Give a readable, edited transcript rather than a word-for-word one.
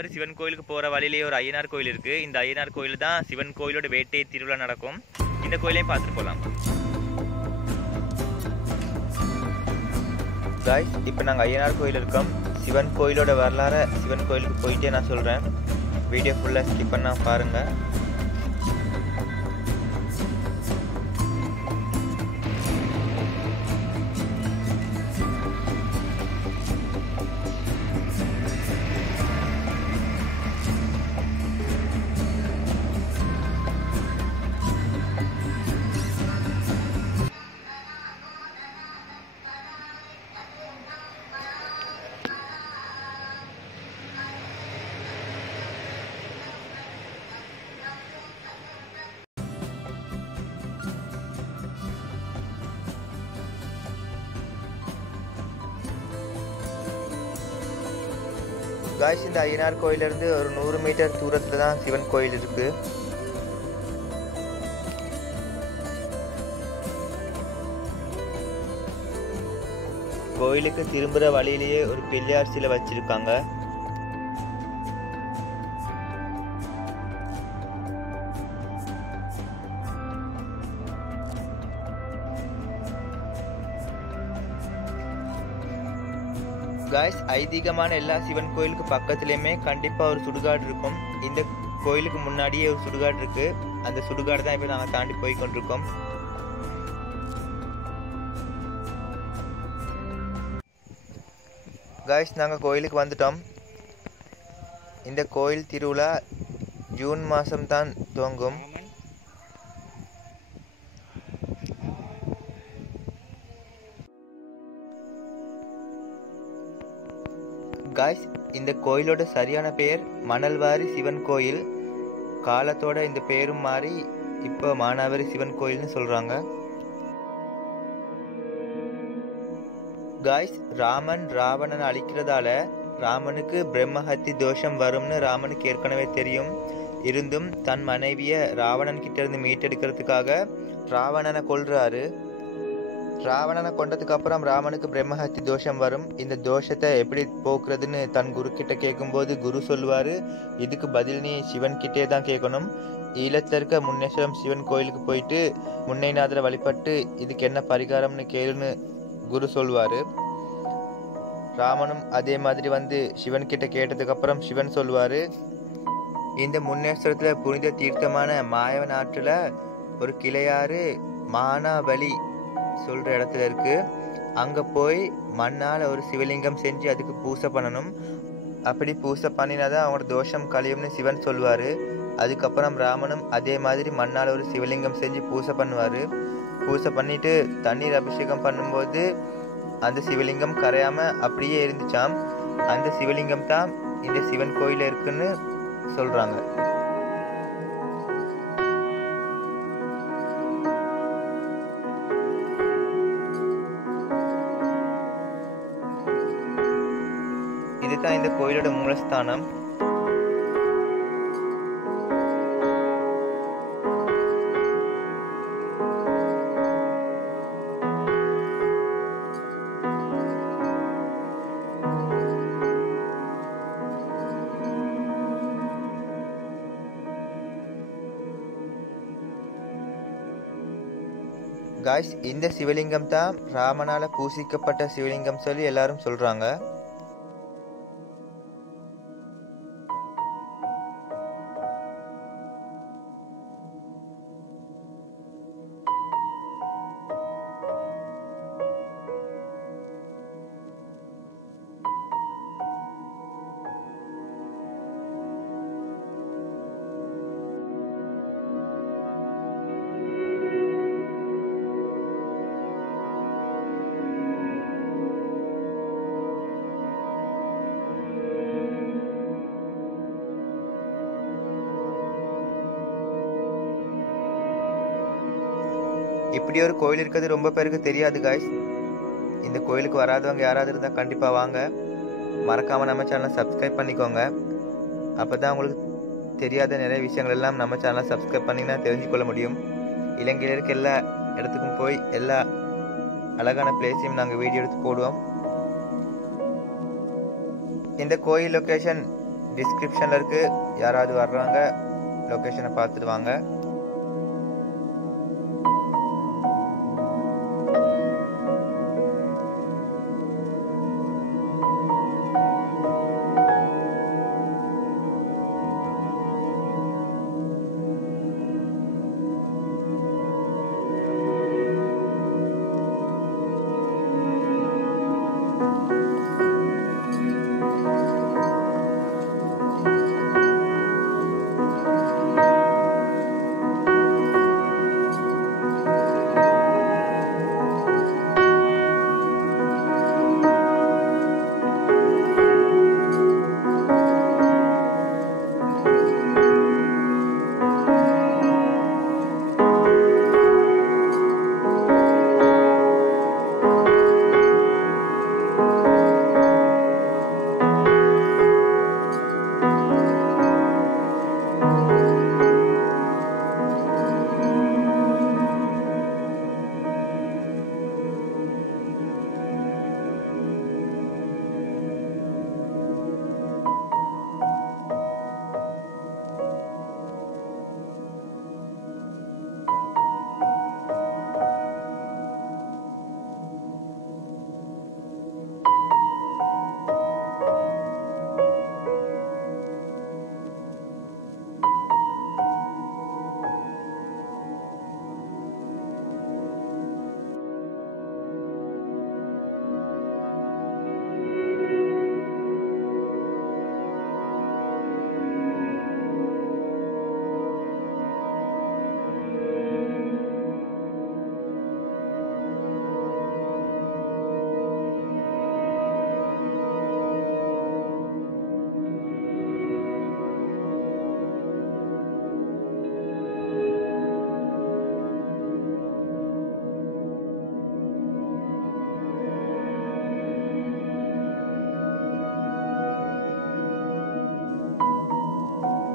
மானாவாரி சிவன் கோயிலுக்கு போகிற வழியிலேயே ஒரு ஐயனார் கோயில் இருக்குது. இந்த ஐயனார் கோயில் தான் சிவன் கோயிலோட வேட்டை திருவிழா நடக்கும். இந்த கோயிலையும் பார்த்துட்டு போகலாம். காய்ஸ், இப்போ நாங்கள் ஐயனார் கோயில் இருக்கோம். சிவன் கோயிலோட வரலாறு சிவன் கோயிலுக்கு போயிட்டே நான் சொல்கிறேன். வீடியோ ஃபுல்லாக ஸ்கிப் பண்ண பாருங்கள். காய்ஸ், இந்த ஐயனார் கோயிலிருந்து ஒரு 100 மீட்டர் தூரத்தில் தான் சிவன் கோயில் இருக்கு. கோயிலுக்கு திரும்புகிற வழியிலேயே ஒரு பிள்ளையார் சிலை வச்சிருக்காங்க. காய்ஸ், ஐதீகமான எல்லா சிவன் கோயிலுக்கு பக்கத்துலேயுமே கண்டிப்பாக ஒரு சுடுகாடு இருக்கும். இந்த கோயிலுக்கு முன்னாடியே ஒரு சுடுகாடு இருக்கு. அந்த சுடுகாடு தான் இப்போ நாங்கள் தாண்டி போய் கொண்டிருக்கோம். காய்ஸ், நாங்கள் கோயிலுக்கு வந்துட்டோம். இந்த கோயில் திருவிழா ஜூன் மாதம் தான் துவங்கும். காய்ஸ், இந்த கோயிலோட சரியான பெயர் மணல்வாரி சிவன் கோயில். காலத்தோட இந்த பேரும் மாறி இப்போ மானாவாரி சிவன் கோயில்னு சொல்றாங்க. காய்ஸ், ராமன் ராவணன் அழிக்கிறதால ராமனுக்கு பிரம்மஹத்தி தோஷம் வரும்னு ராமனுக்கு ஏற்கனவே தெரியும். இருந்தும் தன் மனைவிய ராவணன் கிட்ட இருந்து மீட்டெடுக்கிறதுக்காக ராவணனை கொல்றாரு. ராவணனை கொண்டதுக்கு அப்புறம் ராமனுக்கு பிரம்மஹத்தி தோஷம் வரும். இந்த தோஷத்தை எப்படி போக்குறதுன்னு தன் குரு கிட்ட கேட்கும்போது குரு சொல்லுவாரு, இதுக்கு பதில் நீ சிவன் கிட்டே தான் கேட்கணும். ஈழத்துல இருக்க முன்னேஸ்வரம் சிவன் கோயிலுக்கு போயிட்டு முன்னைநாதரை வழிபட்டு இதுக்கு என்ன பரிகாரம்னு கேளுன்னு குரு சொல்லுவாரு. ராமனும் அதே மாதிரி வந்து சிவன் கிட்ட கேட்டதுக்கு அப்புறம் சிவன் சொல்லுவாரு, இந்த முன்னேஸ்வரத்துல புனித தீர்த்தமான மாயவன் ஆற்றுல ஒரு கிளையாறு மானாவலி சொல்ற இடத்துல இருக்கு. அங்க போய் மண்ணால ஒரு சிவலிங்கம் செஞ்சு அதுக்கு பூசை பண்ணணும். அப்படி பூசை பண்ணினாதான் அவங்களோட தோஷம் கழியும்னு சிவன் சொல்லுவாரு. அதுக்கப்புறம் ராமனும் அதே மாதிரி மண்ணால ஒரு சிவலிங்கம் செஞ்சு பூசை பண்ணுவாரு. பூசை பண்ணிட்டு தண்ணீர் அபிஷேகம் பண்ணும்போது அந்த சிவலிங்கம் கரையாம அப்படியே இருந்துச்சாம். அந்த சிவலிங்கம் தான் இந்த சிவன் கோயில இருக்குன்னு சொல்றாங்க. இதுதான் இந்த கோயிலோட மூலஸ்தானம். காய்ஸ், இந்த சிவலிங்கம் தான் ராமனால பூசிக்கப்பட்ட சிவலிங்கம் சொல்லி எல்லாரும் சொல்றாங்க. இப்படி ஒரு கோயில் இருக்கிறது ரொம்ப பேருக்கு தெரியாது காய்ஸ். இந்த கோயிலுக்கு வராதவங்க யாராவது இருந்தால் கண்டிப்பாக வாங்க. மறக்காமல் நம்ம சேனலை சப்ஸ்கிரைப் பண்ணிக்கோங்க. அப்போ தான் உங்களுக்கு தெரியாத நிறைய விஷயங்கள் எல்லாம் நம்ம சேனலை சப்ஸ்கிரைப் பண்ணிங்கன்னா தெரிஞ்சுக்கொள்ள முடியும். இலங்கையில் இருக்க எல்லா இடத்துக்கும் போய் எல்லா அழகான பிளேஸையும் நாங்கள் வீடியோ எடுத்து போடுவோம். இந்த கோயில் லொக்கேஷன் டிஸ்கிரிப்ஷனில் இருக்குது, யாராவது வர்றாங்க லொக்கேஷனை பார்த்துட்டு வாங்க.